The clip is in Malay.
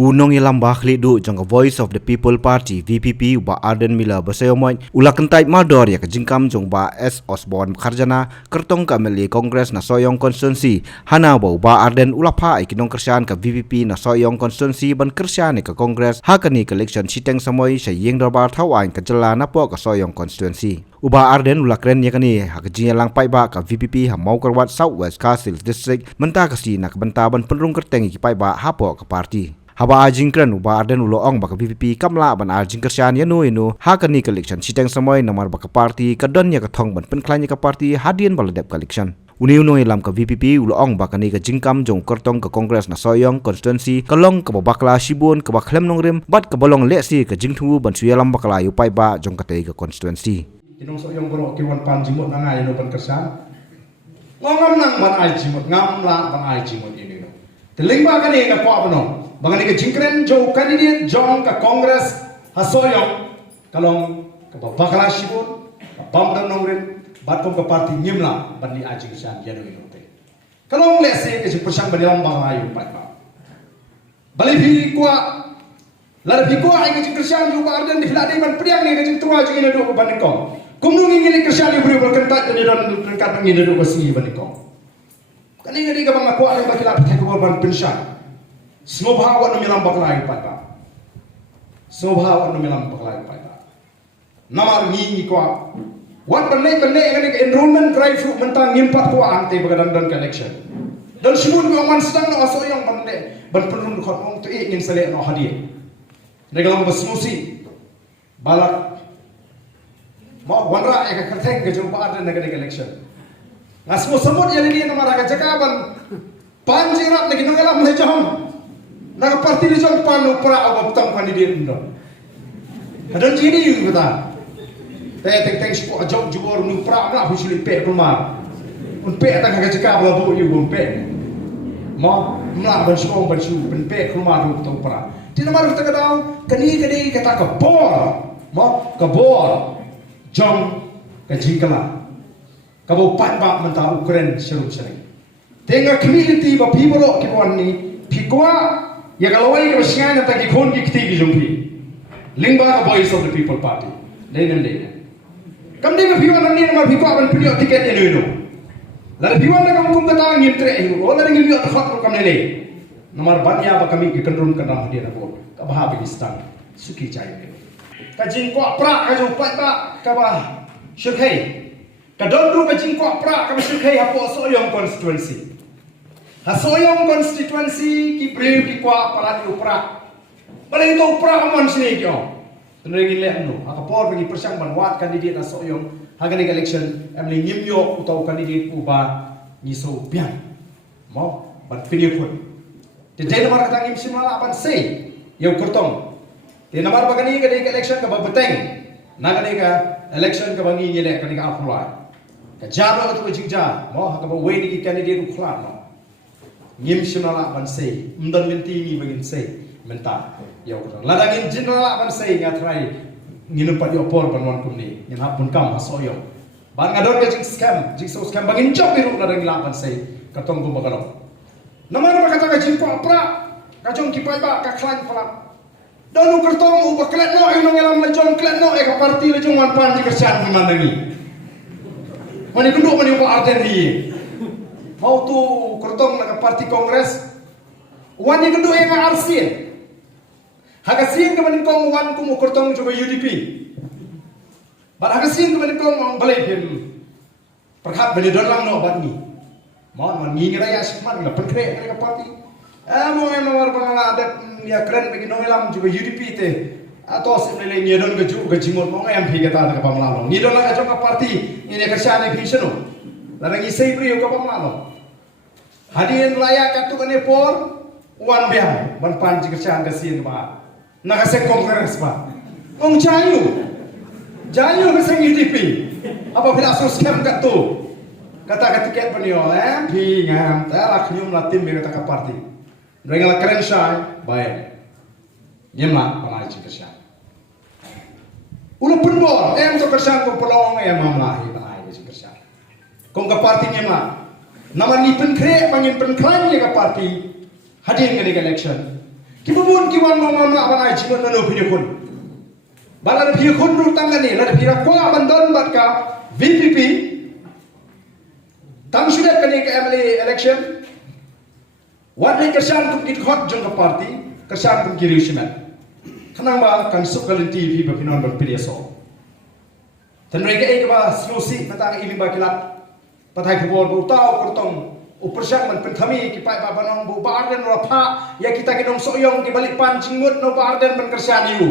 Unong ilam bakhli du jong Voice of the People Party VPP ba Arden Mila basayomoy ula kentai mador ya kejingkam jong ba S Osborne Kharjana kertong ka meli Congress na Soyong Constituency hana ba Arden ula pha ikinong kersian ka VPP na Soyong Constituency ban kersian ka Congress hakani ka election siteng samoy sa yeng darbar thawain ka jala na po ka Soyong Constituency uba Arden ula kren yakani hakajia lang pai ba ka VPP ha mau karwat Southwest Castle District menta kasi nak bentaban penrung kerteng ki pai ba hapo ka party Haba ajingkran uba Arden uloong baka PPP kamla ban ajing kersian yanu inu hakani election siteng samoy namar baka party kadon ya kathong ban penklanya ka party hadien baladep election uni unong ilam ka VPP uloong baka ni ka jingkam jong kertong ka Congress na Soyong Constituency kalong ka bakla Shibun ka baklem nongrim bat ka bolong lesi ka jingthu ban suyalam bakla yu pai ba jong katei ka constituency inong Soyong bro kiwan pan jimot na nga ino ban kersan ngam nang ban ai jimot ngam la ban ai jimot ini no telingba kani na po abano Bangani ka jingkren jo candidate jong ka Congress hasoyong kalong ka bakla Shibun ka bamdan nongrin bat kom ka party nyimla ban ni ajing sian yanu inote kalong lese ka persang badilang bangayo pat ba bali bi kwa la bi kwa ay ka jingkren jo ba arden di filade ban priang ni ka jing tua jing ina do ban ko kumnu ngi ni kersian ibru ban kentat ni don kan ngi do ko si ban ko kani ngi ka bang ko ay ba kila pate ko ban pensyan Smobhawa no milam baklay pata. Smobhawa no milam baklay pata. Namar ngi ko. Wat banay ngani enrollment drive through mentang ngimpat ko ante bagadan election. Dan Shibun ko man sedang no asoyong bande ban penun ko mong to ngin sale no hadiah. Regalang basmusi balak mo wanra e ka khateng ke jumpa ada ngani election. Ngasmo samot yan ni namara ka jakaban panjirat lagi nongalam lejam. Naga parti di jong panu pra abab tam kandidat ndo. Kadang jini yung kata. Teng sipo ajok jubor nu pra na husuli pe rumah. Un pe ta ka jika bla bu yu pe. Mo mla ban sipo ban su ben pe rumah du to pra. Ti na maru ta kadang kani kata ka bor. Mo ka bor. Jong ka jikala. Ka bo pat ba menta Ukraine seru sering. Tenga community ba people ki wan ni pikwa ya kalau wali kersian yang tadi kon ki kiti jumpi lingba ka Voice of the People Party dengan kam dia biwan ni nomor biko aban pilih tiket ini no lalu biwan nak kum kata ngin tre ini ola ngin yo takhat kam nele nomor banya ba kami ki kendrum kana dia na ko ka Afghanistan suki chai ne ka jing ko pra ka jo pat ba ka ba shukei ka don ru ka jing ko pra ka ba shukei hapo Soyong Constituency Soyong Constituency ki breu ki kwa palati upra. Balai to upra aman sini kyo. Tenegi le no. Akapor bagi persang banwat kandidat na Soyong hagan election emli nyimyo utaw kandidat uba ni so bian. Mo ban pilih pun. Di namar katang im simala ban sei. Yo kurtong. Di namar bagani ka election ka babeteng. Nagani ka election ka bangi nyele kani ka afulai. Ka jaro to jingja. Mo hakaba we ni kandidat uklan no. Ngim sinala ban sei mdan menti ni bagin sei menta yo ko ladangin jinala ban sei ngatrai ngin pa yo por ban wan kumni ngin hapun kam asoyo ban ngador ke jing so scam bagin chop biru ladang ban sei katong ko bagalo namar ba kata ka jing ko pra ka jong ki pai ba ka klan pala danu kertong u baklet no ay ngelam la jong klet no e ka parti la jong wan pan di kersian mandangi mani kundu mani ko Arden ni mau tu kertong nak parti Kongres wan yang kedua yang RC hagasin ke manikong wan ku kertong juga UDP bar hagasin ke manikong balai pem perkhat beli dolang no bat ni mau man ngi raya sikman la penkre ke parti mau yang nomor bangala ada ya keren bagi noelam juga UDP te atau sebenarnya nyedon ke jimot mau MP kata ke pamlalo ni dolang ke parti ini ke syane piseno larang isai brio ke pamlalo hadirin layak katukan epor wan biang ban panci kerjaan kesin ba nakase Kongres ba ong jayu keseng UDP apa bila scam katu kata tiket penio MP ngam talak nyum latim be kata parti rengal keren syai bae nyemla panai kerjaan ulo penbor to kerjaan ko pelong mamlahi panai kerjaan kong ke parti nyemla Nama ni penkre pangin penklan ka parti hadir ke election Kibun kiwan ngam la ban ai jimut nanu phiyakun. Balan phiyakun rutang ni la phira kwa bandon bat ka VPP tam sudah kani ke MLA election. Wadai kesan tum kit hot jong ka party, kesan tum kiri usiman. Kanang ba kan suk kalin TV ba pinon berpilih so. Dan mereka ini ba selusi matang ini ba kilat patai kubur bu tau kertong upersang man penthami kipai ba banong bu barden rapha ya kita kinong soyong di balik pancing mut no barden ben kersan yu.